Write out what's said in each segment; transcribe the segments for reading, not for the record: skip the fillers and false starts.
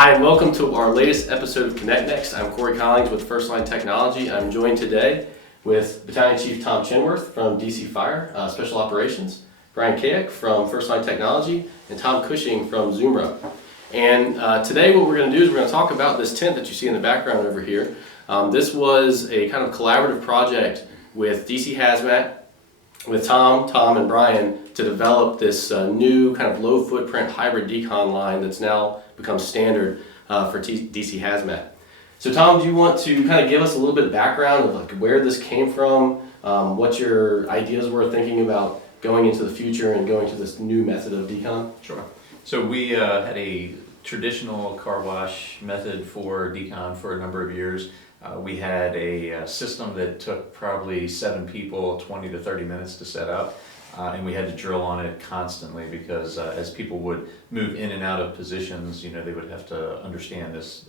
Hi, and welcome to our latest episode of ConnectNext. I'm Corey Collings with First Line Technology. I'm joined today with Battalion Chief Tom Chenworth from DC Fire Special Operations, Brian Kayak from First Line Technology, and Tom Cushing from Zumro. And today what we're going to do is we're going to talk about this tent that you see in the background over here. This was a kind of collaborative project with DC Hazmat, with Tom, and Brian to develop this new kind of low footprint hybrid decon line that's now become standard for DC Hazmat. So Tom, do you want to kind of give us a little bit of background of like where this came from, what your ideas were thinking about going into the future and going to this new method of decon? Sure. So we had a traditional car wash method for decon for a number of years. We had a system that took probably 7 people 20 to 30 minutes to set up, and we had to drill on it constantly because as people would move in and out of positions, you know, they would have to understand this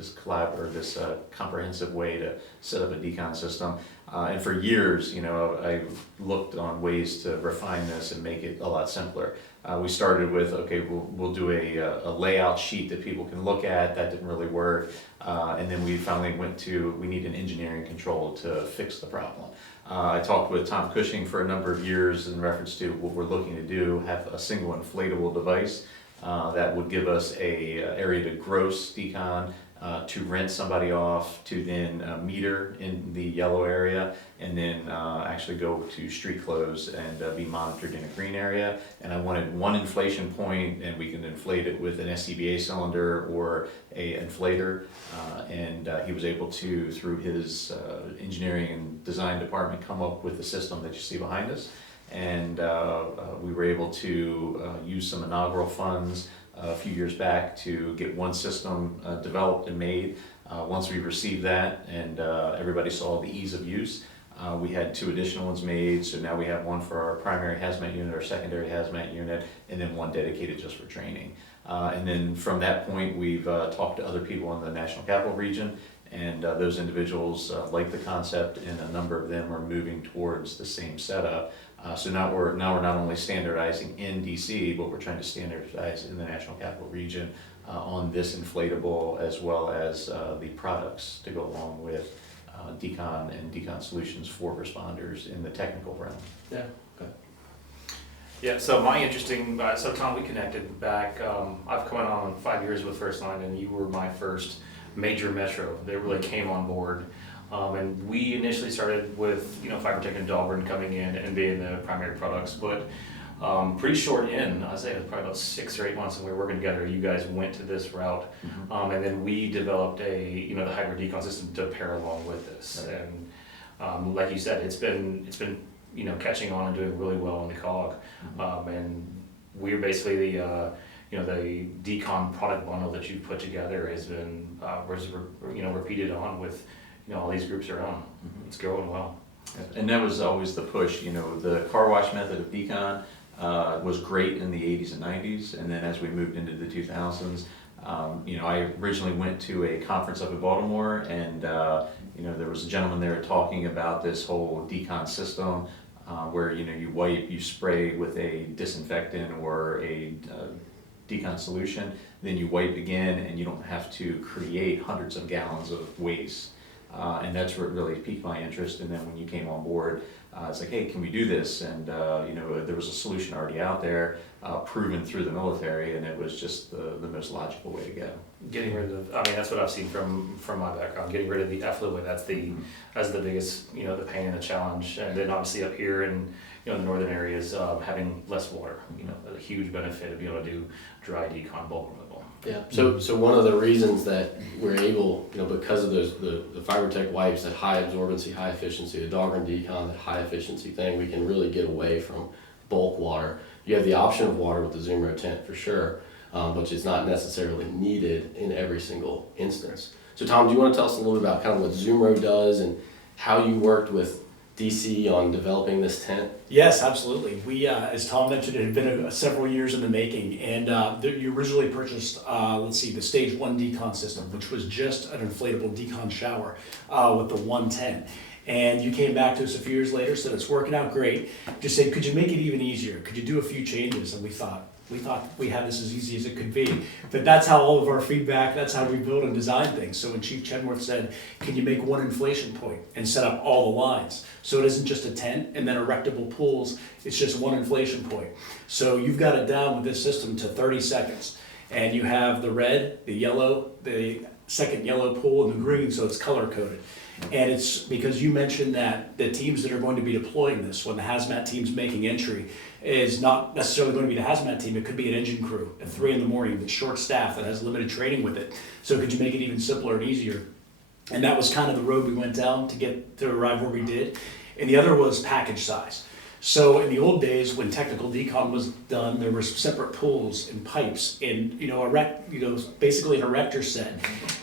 comprehensive way to set up a decon system. And for years, you know, I looked on ways to refine this and make it a lot simpler. We started with, okay, we'll do a layout sheet that people can look at. That didn't really work. And then we finally went to, we need an engineering control to fix the problem. I talked with Tom Cushing for a number of years in reference to what we're looking to do, have a single inflatable device that would give us a area to gross decon, to rent somebody off, to then meter in the yellow area, and then actually go to street close and be monitored in a green area. And I wanted one inflation point, and we can inflate it with an SCBA cylinder or a inflator. And he was able to, through his engineering and design department, come up with the system that you see behind us. And we were able to use some inaugural funds a few years back to get one system developed and made. Once we received that and everybody saw the ease of use, we had 2 additional ones made. So now we have one for our primary hazmat unit, our secondary hazmat unit, and then one dedicated just for training. And then from that point, we've talked to other people in the National Capital Region, and those individuals like the concept, and a number of them are moving towards the same setup. So now we're not only standardizing in DC, but we're trying to standardize in the National Capital Region on this inflatable, as well as the products to go along with decon and decon solutions for responders in the technical realm. Yeah. Okay. Yeah, so my interesting, so Tom, we connected back, I've come on 5 years with First Line, and you were my first major metro that really came on board. And we initially started with, you know, Fibertech and Dahlgren coming in and being the primary products, but pretty short in, I'd say it was probably about 6 or 8 months when we were working together, you guys went to this route. Mm-hmm. And then we developed the hybrid decon system to pair along with this. Right. And like you said, it's been you know, catching on and doing really well in the COG. Mm-hmm. And we're basically the decon product bundle that you've put together has been repeated on with, you know, all these groups around. Mm-hmm. It's growing well. And that was always the push. You know, the car wash method of decon was great in the 80s and 90s, and then as we moved into the 2000s, you know, I originally went to a conference up in Baltimore, and you know, there was a gentleman there talking about this whole decon system where, you know, you spray with a disinfectant or a decon solution, then you wipe again, and you don't have to create hundreds of gallons of waste. And that's what really piqued my interest. And then when you came on board, it's like, hey, can we do this? And you know, there was a solution already out there, proven through the military, and it was just the most logical way to go. Getting rid of, I mean, that's what I've seen from my background. Getting rid of the effluent, that's the biggest, you know, the pain and the challenge. And then obviously up here in, you know, the northern areas, having less water, you know, a huge benefit of being able to do dry decon bulk removal. Yeah. So one of the reasons that we're able, you know, because of those the Fibertech wipes, that high absorbency, high efficiency, the Dahlgren decon, that high efficiency thing, we can really get away from bulk water. You have the option of water with the Zumro tent for sure, but it's not necessarily needed in every single instance. So Tom, do you want to tell us a little bit about kind of what Zumro does and how you worked with DC on developing this tent? Yes, absolutely. We, as Tom mentioned, it had been several years in the making, and you originally purchased, the Stage 1 decon system, which was just an inflatable decon shower with the 110. And you came back to us a few years later, said it's working out great. Just said, could you make it even easier? Could you do a few changes? And we thought, we thought we had this as easy as it could be. But that's how all of our feedback, that's how we build and design things. So when Chief Chenworth said, can you make one inflation point and set up all the lines? So it isn't just a tent and then erectable pools, it's just one inflation point. So you've got it down with this system to 30 seconds. And you have the red, the yellow, the second yellow pool, and the green, so it's color coded. And it's because you mentioned that the teams that are going to be deploying this, when the hazmat team's making entry, is not necessarily going to be the hazmat team. It could be an engine crew at 3 a.m. that's short staffed, that has limited training with it. So could you make it even simpler and easier? And that was kind of the road we went down to arrive where we did. And the other was package size. So in the old days, when technical decon was done, there were separate pools and pipes and basically an erector set,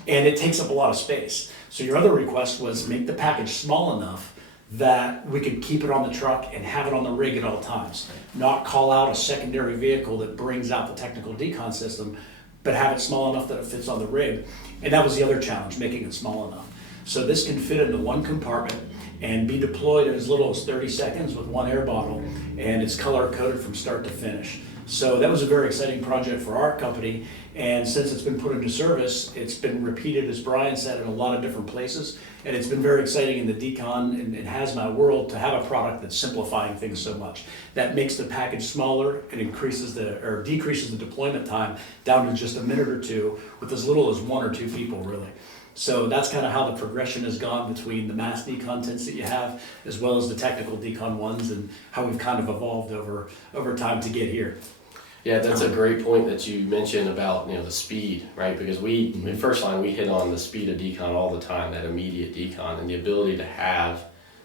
and it takes up a lot of space. So your other request was make the package small enough that we could keep it on the truck and have it on the rig at all times. Not call out a secondary vehicle that brings out the technical decon system, but have it small enough that it fits on the rig. And that was the other challenge, making it small enough. So this can fit into one compartment and be deployed in as little as 30 seconds with one air bottle, and it's color coded from start to finish. So that was a very exciting project for our company, and since it's been put into service, it's been repeated, as Brian said, in a lot of different places, and it's been very exciting in the decon and hazmat world to have a product that's simplifying things so much. That makes the package smaller and decreases the deployment time down to just a minute or two with as little as 1 or 2 people, really. So that's kind of how the progression has gone between the mass decon tents that you have, as well as the technical decon ones, and how we've kind of evolved over time to get here. Yeah, that's a great point that you mentioned about the speed, right? Because in First Line, we hit on the speed of decon all the time, that immediate decon, and the ability to have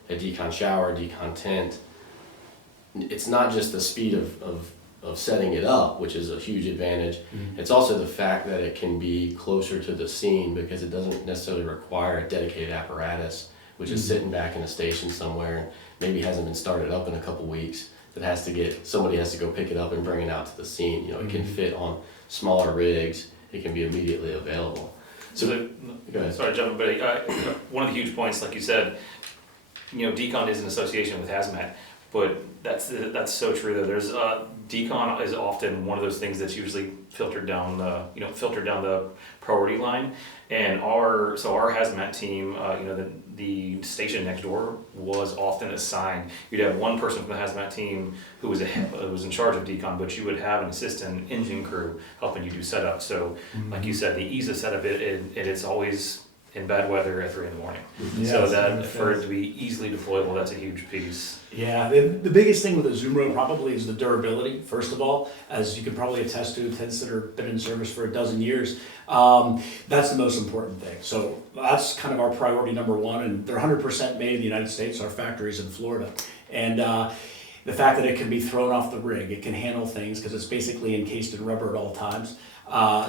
a decon shower, decon tent. It's not just the speed of setting it up, which is a huge advantage. It's also the fact that it can be closer to the scene because it doesn't necessarily require a dedicated apparatus, which is sitting back in a station somewhere and maybe hasn't been started up in a couple weeks. Somebody has to go pick it up and bring it out to the scene. It can fit on smaller rigs. It can be immediately available. So go ahead. sorry, jumping, but one of the huge points, like you said, decon is an association with hazmat, but that's so true though. There's decon is often one of those things that's usually filtered down the priority line, and our hazmat team, the station next door was often assigned. You'd have one person from the hazmat team who was in charge of decon, but you would have an assistant engine crew helping you do setup. So, like you said, the ease of setup, it's always in bad weather at 3 a.m. Yes, so that for it to be easily deployable, that's a huge piece. Yeah, the biggest thing with the Zumro probably is the durability, first of all, as you can probably attest to tents that have been in service for a dozen years. That's the most important thing. So that's kind of our priority number one, and they're 100% made in the United States. Our factory's in Florida. And the fact that it can be thrown off the rig, it can handle things because it's basically encased in rubber at all times.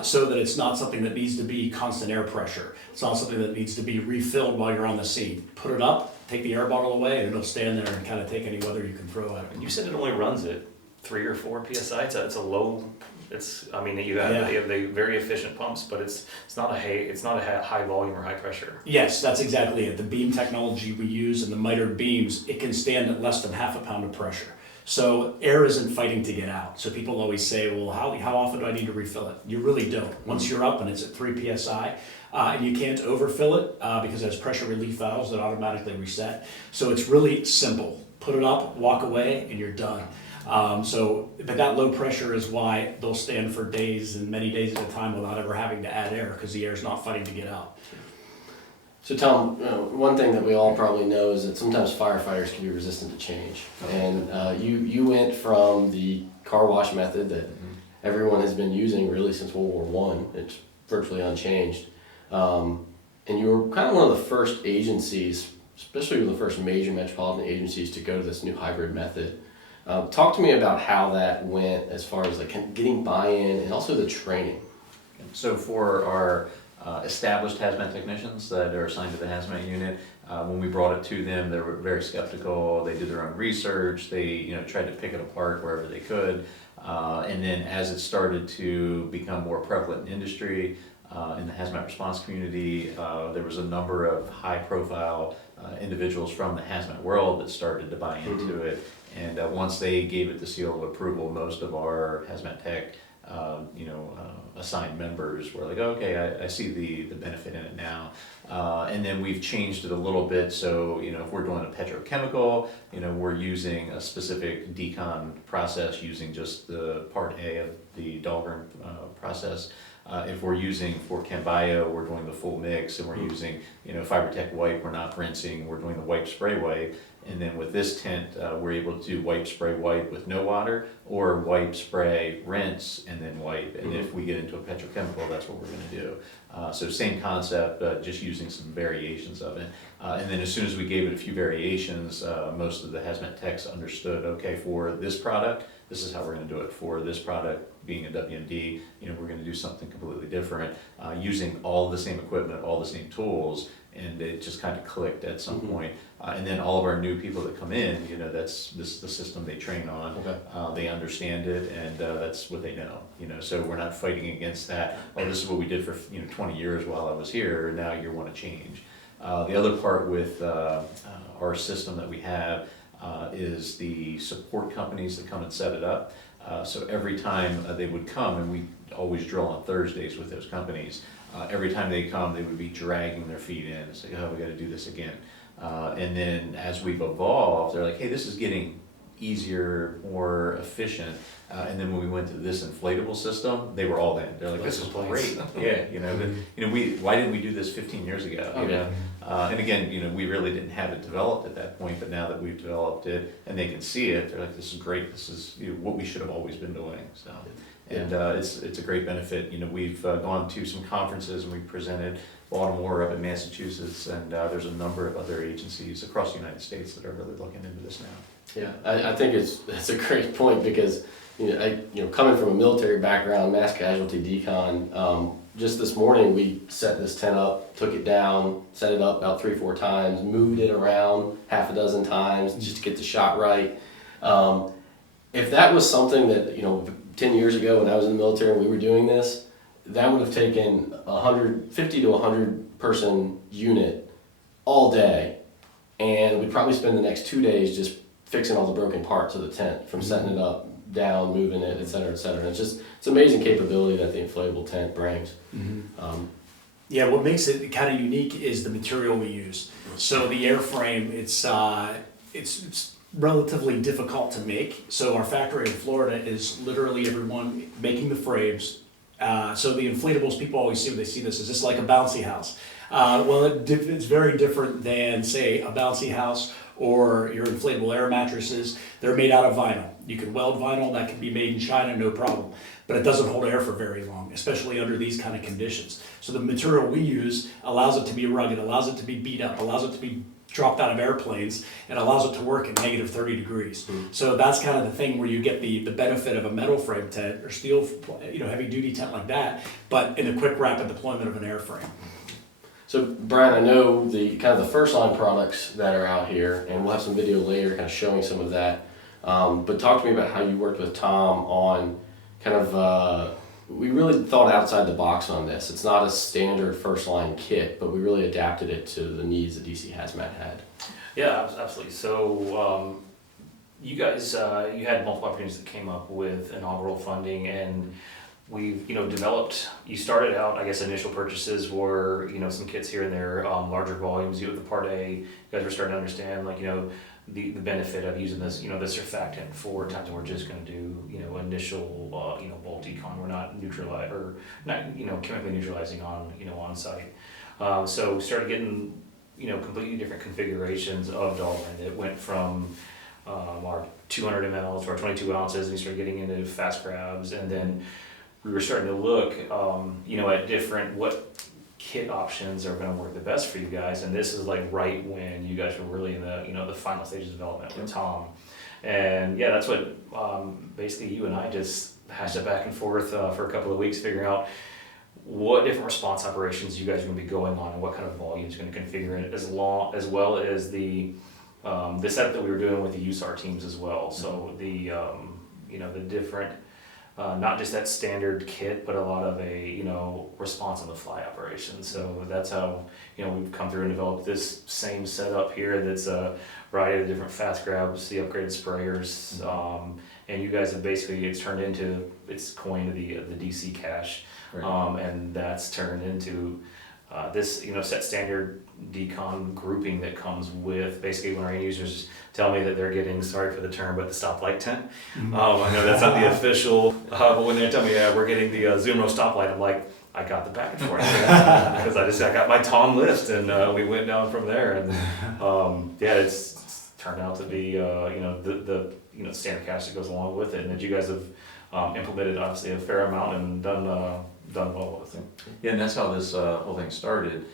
So that it's not something that needs to be constant air pressure. It's not something that needs to be refilled while you're on the scene. Put it up, take the air bottle away, and it'll stand there and kind of take any weather you can throw at it. And you said it only runs at 3 or 4 psi. It's a low. You have the very efficient pumps, but it's not a high volume or high pressure. Yes, that's exactly it. The beam technology we use and the mitered beams, it can stand at less than half a pound of pressure. So air isn't fighting to get out. So people always say, well, how often do I need to refill it? You really don't. Once you're up and it's at 3 psi, and you can't overfill it because there's pressure relief valves that automatically reset. So it's really simple. Put it up, walk away, and you're done. But that low pressure is why they'll stand for days and many days at a time without ever having to add air because the air is not fighting to get out. So Tom, one thing that we all probably know is that sometimes firefighters can be resistant to change. And you went from the car wash method that everyone has been using really since World War I. It's virtually unchanged. And you were kind of one of the first agencies, especially one of the first major metropolitan agencies, to go to this new hybrid method. Talk to me about how that went as far as getting buy-in and also the training. So for our established hazmat technicians that are assigned to the hazmat unit, when we brought it to them, they were very skeptical. They did their own research. They tried to pick it apart wherever they could. And then as it started to become more prevalent in industry, in the hazmat response community, there was a number of high-profile individuals from the hazmat world that started to buy into it. And once they gave it the seal of approval, most of our hazmat tech, assigned members were like, okay, I see the benefit in it now. And then we've changed it a little bit. So, if we're doing a petrochemical, we're using a specific decon process using just the part A of the Dahlgren process. If we're using for ChemBio, we're doing the full mix, and we're using, FiberTech wipe, we're not rinsing, we're doing the wipe spray wipe. And then with this tent, we're able to do wipe spray wipe with no water, or wipe spray rinse and then wipe. And if we get into a petrochemical, that's what we're going to do. So same concept, just using some variations of it. And then as soon as we gave it a few variations, most of the hazmat techs understood, okay, for this product, this is how we're going to do it. For this product, being a WMD, we're going to do something completely different, using all the same equipment, all the same tools, and it just kind of clicked at some point. And then all of our new people that come in, this is the system they train on. Okay. They understand it, and that's what they know. So we're not fighting against that. Oh, this is what we did for 20 years while I was here. Now you want to change. The other part with our system that we have is the support companies that come and set it up. So every time they would come, and we always drill on Thursdays with those companies, every time they come, they would be dragging their feet in. It's like, oh, we got to do this again. And then as we've evolved, they're like, hey, this is getting easier, more efficient. And then when we went to this inflatable system, they were all in. They're like, this is great. Yeah, why didn't we do this 15 years ago? And again, we really didn't have it developed at that point, but now that we've developed it and they can see it, they're like, this is great. This is what we should have always been doing. So, and it's a great benefit. We've gone to some conferences and we presented Baltimore, up in Massachusetts, and there's a number of other agencies across the United States that are really looking into this now. Yeah, I think it's a great point because coming from a military background, mass casualty decon, just this morning we set this tent up, took it down, set it up about 3-4 times, moved it around half a dozen times just to get the shot right. If that was something that 10 years ago when I was in the military and we were doing this, that would have taken 50 to 100 person unit all day, and we'd probably spend the next 2 days just fixing all the broken parts of the tent, from setting it up, down, moving it, et cetera, et cetera. And it's amazing capability that the inflatable tent brings. Yeah, what makes it kind of unique is the material we use. So the airframe, it's relatively difficult to make. So our factory in Florida is literally everyone making the frames. So the inflatables, people always see when they see this, is this like a bouncy house? Well, it's very different than, say, a bouncy house or your inflatable air mattresses. They're made out of vinyl. You can weld vinyl, that can be made in China, no problem. But it doesn't hold air for very long, especially under these kind of conditions. So the material we use allows it to be rugged, allows it to be beat up, allows it to be dropped out of airplanes, and allows it to work at negative 30 degrees. So that's kind of the thing where you get the benefit of a metal frame tent or steel, heavy duty tent like that, but in a quick rapid deployment of an airframe. So Brian, I know the kind of the first line products that are out here, and we'll have some video later kind of showing some of that. But talk to me about how you worked with Tom on kind of, we really thought outside the box on this. It's not a standard first line kit, but we really adapted it to the needs that DC Hazmat had. Yeah, absolutely. So you guys, you had multiple opportunities that came up with inaugural funding, and we've developed. You started out, I guess, initial purchases were some kits here and there, larger volumes. The Part A, you guys were starting to understand the benefit of using this the surfactant for times when we're just going to do initial bulk decon. We're not chemically neutralizing on site. So we started getting completely different configurations of Dahlgren. It went from our 200 ml to our 22 ounces, and we started getting into fast grabs, and then we were starting to look at different what kit options are going to work the best for you guys. And this is like right when you guys were really in the the final stages of development with Tom. And yeah, that's what basically you and I just hashed it back and forth for a couple of weeks, figuring out what different response operations you guys are going to be going on and what kind of volumes you're going to configure it, as well as the setup that we were doing with the USAR teams as well. So the the different not just that standard kit, but a lot of a, response on the fly operation. So that's how, we've come through and developed this same setup here that's a variety of different fast grabs, the upgraded sprayers, and you guys have basically, it's coined the DC cache, Right. and that's turned into this, set standard decon grouping that comes with basically when our end users tell me that they're getting, sorry for the term, but the stoplight tent. I know that's not the official, but when they tell me, yeah, we're getting the Zumro stoplight, I'm like, I got the package for you. Because I got my Tom list and we went down from there. And yeah, it's turned out to be, the standard cache that goes along with it, and that you guys have implemented obviously a fair amount and done well with it. Yeah, and that's how this whole thing started,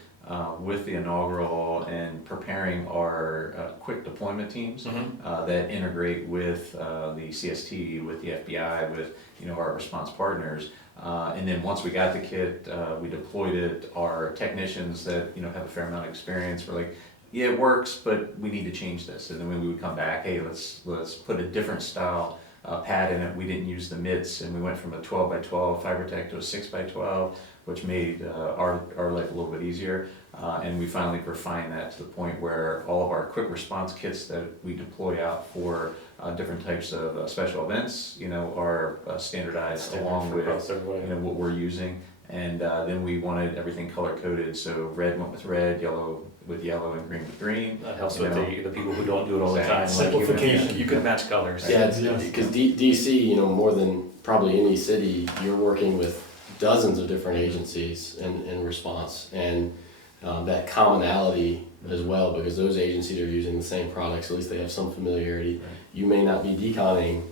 with the inaugural and preparing our quick deployment teams that integrate with the CST, with the FBI, with our response partners. And then once we got the kit, we deployed it. Our technicians that have a fair amount of experience were like, yeah, it works, but we need to change this. And then when we would come back, hey, let's put a different style pad in it. We didn't use the mitts, and we went from a 12x12 FiberTech to a 6x12, which made our life a little bit easier. And we finally refined that to the point where all of our quick response kits that we deploy out for different types of special events, are standardized along with what we're using. And then we wanted everything color coded, so red went with red, yellow with yellow, and green with green. That helps with the people who don't do it all the time. Simplification. You can match colors. Yeah, because DC, more than probably any city, you're working with dozens of different agencies in response, and that commonality as well, because those agencies are using the same products, at least they have some familiarity. Right. You may not be deconning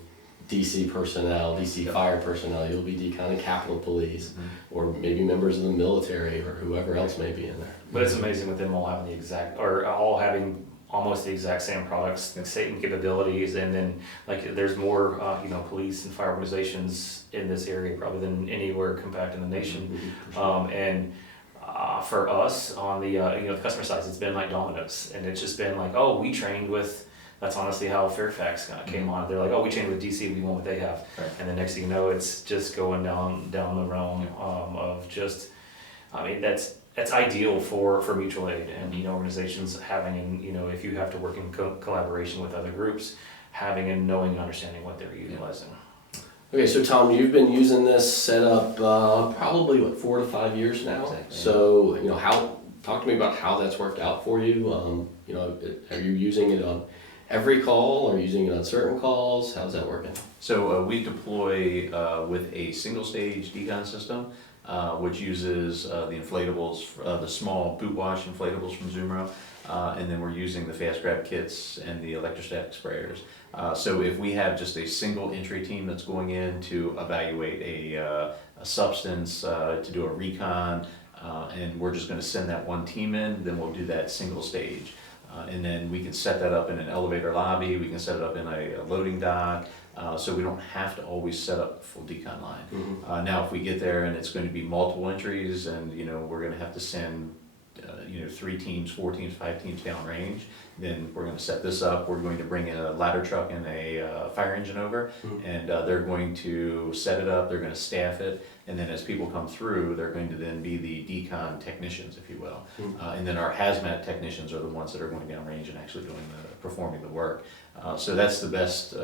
DC personnel, DC fire personnel, you'll be deconning Capitol Police, or maybe members of the military, or whoever else may be in there. But it's amazing with them all having all having almost the exact same products, the same capabilities, and then there's more police and fire organizations in this area probably than anywhere compact in the nation. And for us on the the customer side, it's been like dominoes, and it's just been like, oh, we trained with. That's honestly how Fairfax came on. They're like, oh, we trained with DC, we want what they have. Right. And the next thing you know, it's just going down the realm of just, that's ideal for mutual aid and organizations having, and if you have to work in collaboration with other groups, having and knowing and understanding what they're utilizing. Okay, so Tom, you've been using this setup probably 4 to 5 years now. Exactly. So talk to me about how that's worked out for you. Are you using it on every call, or using it on certain calls? How's that working? So we deploy with a single stage decon system, which uses the inflatables, the small boot wash inflatables from Zumro, and then we're using the fast grab kits and the electrostatic sprayers. So if we have just a single entry team that's going in to evaluate a substance, to do a recon, and we're just going to send that one team in, then we'll do that single stage. And then we can set that up in an elevator lobby, we can set it up in a loading dock, so we don't have to always set up a full decon line. Now if we get there and it's going to be multiple entries, and we're going to have to send 3 teams, 4 teams, 5 teams down range, then we're going to set this up. We're going to bring a ladder truck and a fire engine over, and they're going to set it up, they're going to staff it, and then as people come through, they're going to then be the decon technicians, if you will. And then our hazmat technicians are the ones that are going down range and actually performing the work. So that's the best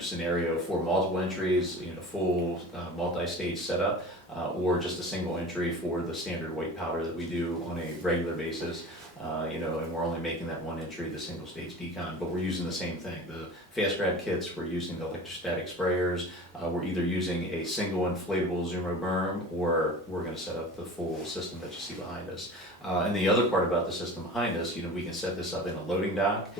scenario for multiple entries, full multi-stage setup, or just a single entry for the standard white powder that we do on a regular basis. And we're only making that one entry, the single stage decon, but we're using the same thing. The fast grab kits, we're using the electrostatic sprayers, we're either using a single inflatable Zumro berm, or we're going to set up the full system that you see behind us. And the other part about the system behind us, we can set this up in a loading dock,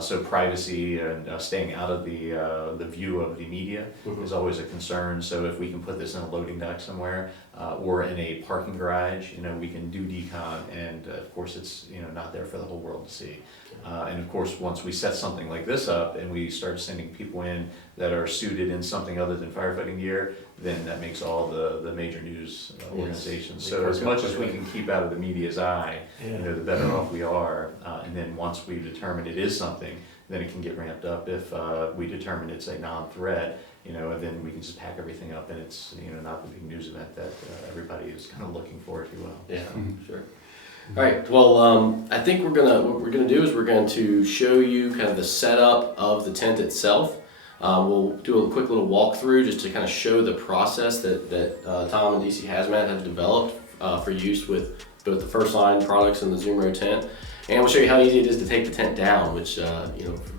so privacy and staying out of the view of the media is always a concern. So if we can put this in a loading dock somewhere, or in a parking garage, we can do decon, and of course it's not there for the whole world to see. And of course, once we set something like this up and we start sending people in that are suited in something other than firefighting gear, then that makes all the major news organizations. So as much as we can keep out of the media's eye, the better off we are. And then once we determine it is something, Then it can get ramped up if we determine it's a non-threat, and then we can just pack everything up, and it's not the big news event that everybody is kind of looking forward to. Yeah, sure. All right. Well, I think what we're gonna do is we're going to show you kind of the setup of the tent itself. We'll do a quick little walkthrough just to kind of show the process that Tom and DC Hazmat have developed for use with both the First Line products and the Zumro tent. And we'll show you how easy it is to take the tent down, which for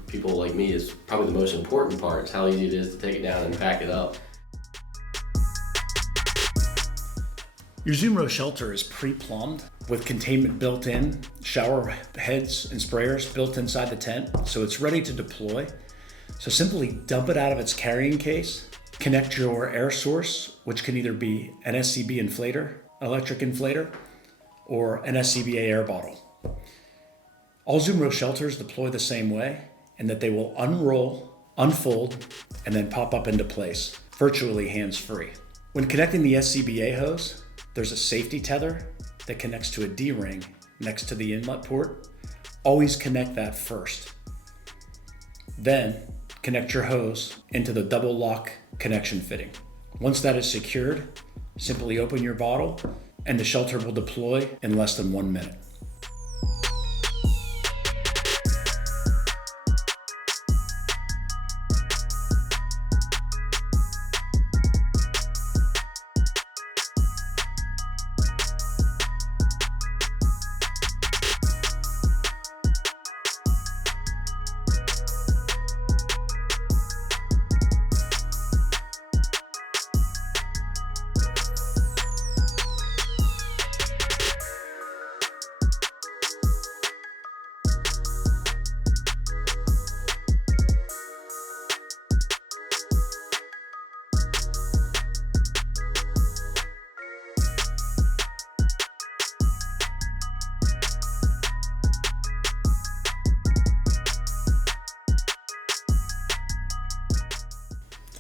people like me is probably the most important part. It's how easy it is to take it down and pack it up. Your Zumro shelter is pre-plumbed with containment built in, shower heads and sprayers built inside the tent, so it's ready to deploy. So simply dump it out of its carrying case, connect your air source, which can either be an SCB inflator, electric inflator, or an SCBA air bottle. All Zumro shelters deploy the same way, in that they will unroll, unfold, and then pop up into place, virtually hands-free. When connecting the SCBA hose, there's a safety tether that connects to a D-ring next to the inlet port. Always connect that first. Then connect your hose into the double lock connection fitting. Once that is secured, simply open your bottle and the shelter will deploy in less than 1 minute.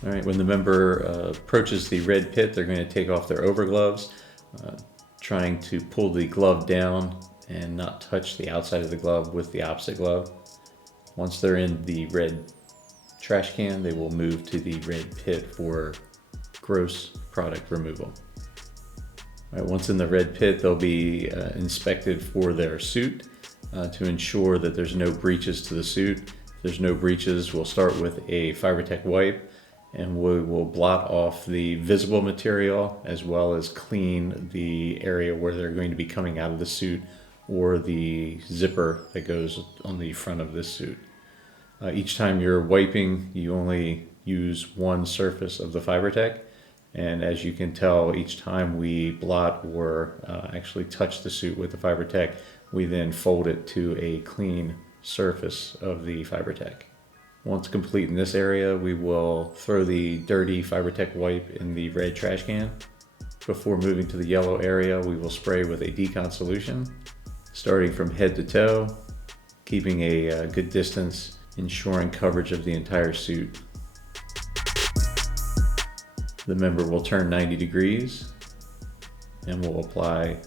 All right, when the member approaches the red pit, they're going to take off their overgloves, trying to pull the glove down and not touch the outside of the glove with the opposite glove. Once they're in the red trash can, they will move to the red pit for gross product removal. All right, once in the red pit, they'll be inspected for their suit to ensure that there's no breaches to the suit. If there's no breaches, we'll start with a FiberTech wipe, and we will blot off the visible material as well as clean the area where they're going to be coming out of the suit or the zipper that goes on the front of this suit. Each time you're wiping, you only use one surface of the FiberTech, and as you can tell, each time we blot or actually touch the suit with the FiberTech, we then fold it to a clean surface of the FiberTech. Once complete in this area, we will throw the dirty FiberTech wipe in the red trash can. Before moving to the yellow area, we will spray with a decon solution, starting from head to toe, keeping a good distance, ensuring coverage of the entire suit. The member will turn 90 degrees and will apply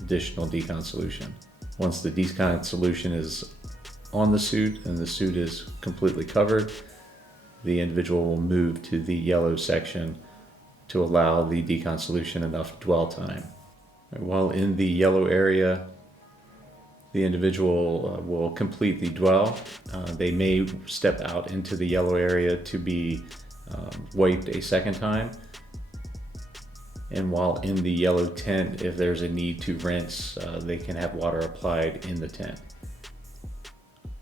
additional decon solution. Once the decon solution is on the suit and the suit is completely covered, the individual will move to the yellow section to allow the decon solution enough dwell time. While in the yellow area, the individual will complete the dwell. They may step out into the yellow area to be wiped a second time. And while in the yellow tent, if there's a need to rinse, they can have water applied in the tent.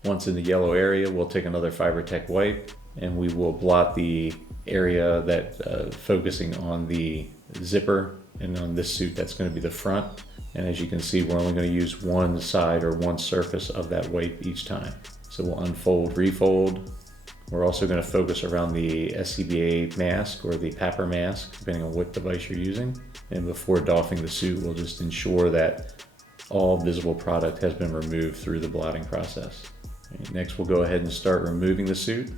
Once in the yellow area, we'll take another FiberTech wipe and we will blot the area that focusing on the zipper, and on this suit that's going to be the front. And as you can see, we're only going to use one side or one surface of that wipe each time. So we'll unfold, refold. We're also going to focus around the SCBA mask or the PAPR mask, depending on what device you're using. And before doffing the suit, we'll just ensure that all visible product has been removed through the blotting process. Next, we'll go ahead and start removing the suit.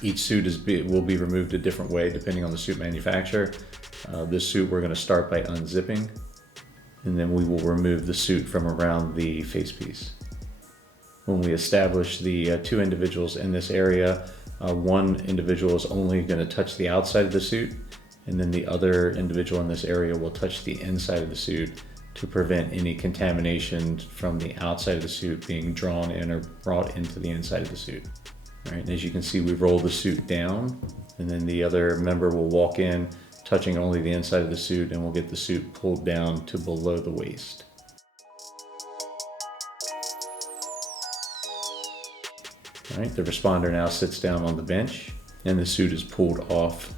Each suit will be removed a different way depending on the suit manufacturer. This suit we're going to start by unzipping, and then we will remove the suit from around the facepiece. when we establish the two individuals in this area, one individual is only going to touch the outside of the suit, and then the other individual in this area will touch the inside of the suit to prevent any contamination from the outside of the suit being drawn in or brought into the inside of the suit. All right, and as you can see, we roll the suit down, and then the other member will walk in, touching only the inside of the suit, and we'll get the suit pulled down to below the waist. All right, the responder now sits down on the bench, and the suit is pulled off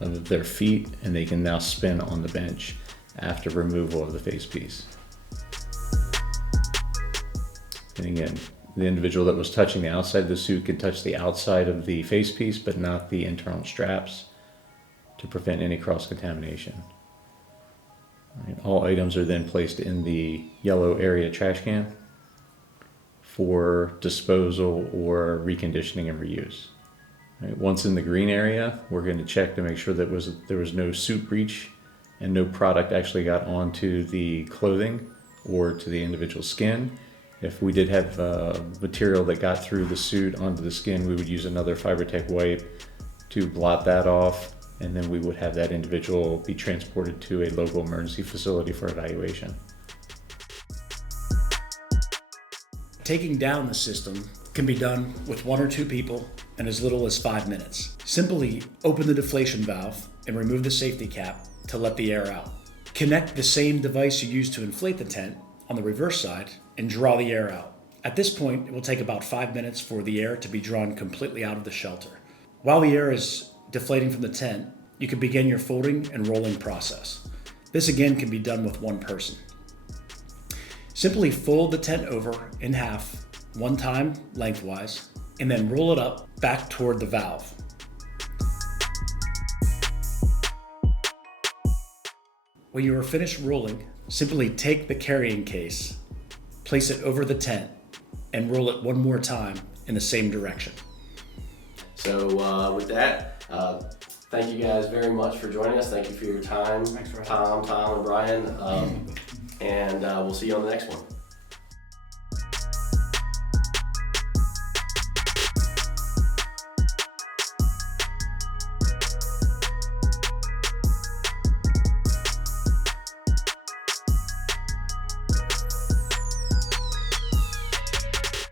of their feet, and they can now spin on the bench after removal of the facepiece. And again, the individual that was touching the outside of the suit could touch the outside of the facepiece, but not the internal straps, to prevent any cross-contamination. All items are then placed in the yellow area trash can for disposal or reconditioning and reuse. Once in the green area, we're going to check to make sure that there was no suit breach and no product actually got onto the clothing or to the individual skin. If we did have material that got through the suit onto the skin, we would use another FiberTech wipe to blot that off, and then we would have that individual be transported to a local emergency facility for evaluation. Taking down the system can be done with 1 or 2 people in as little as 5 minutes. Simply open the deflation valve and remove the safety cap to let the air out. Connect the same device you used to inflate the tent on the reverse side and draw the air out. At this point, it will take about 5 minutes for the air to be drawn completely out of the shelter. While the air is deflating from the tent, you can begin your folding and rolling process. This again can be done with 1 person. Simply fold the tent over in half 1 time lengthwise, and then roll it up back toward the valve. When you are finished rolling, simply take the carrying case, place it over the tent, and roll it 1 more time in the same direction. So with that, thank you guys very much for joining us. Thank you for your time. Thanks for Tom, and Brian. And we'll see you on the next one.